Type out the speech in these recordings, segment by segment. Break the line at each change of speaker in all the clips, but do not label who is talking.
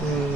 Mm-hmm.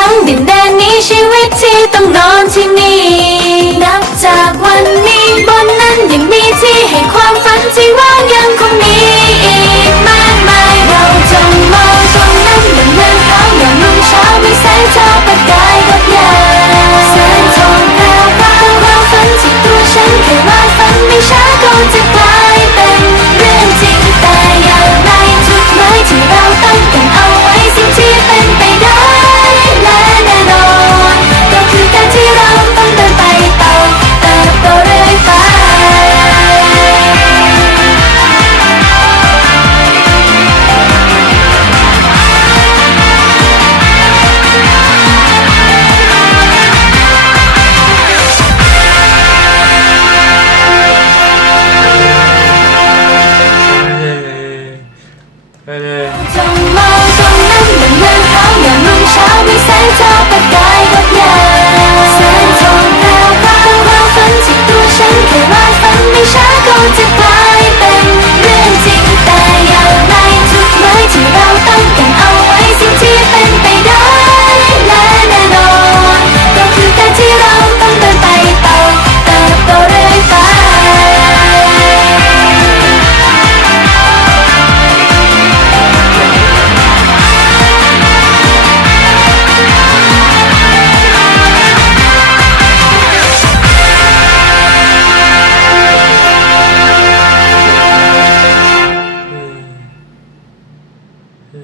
รั้งดินแดนนี้ชีวิตที่ต้องนอนที่นี่นับจากวันนี้บนนั้นยังมีที่ให้ความฝันที่ว่างยังคงมีอีกมากมายเราจงมองตรงนั้นเหมือนเมืองเขาอย่างลุงเช้ามีแสงทอประกายกับยาแสงทองแผ่วเบามฝันที่ตัวฉันแค่วายฝันไม่ใช่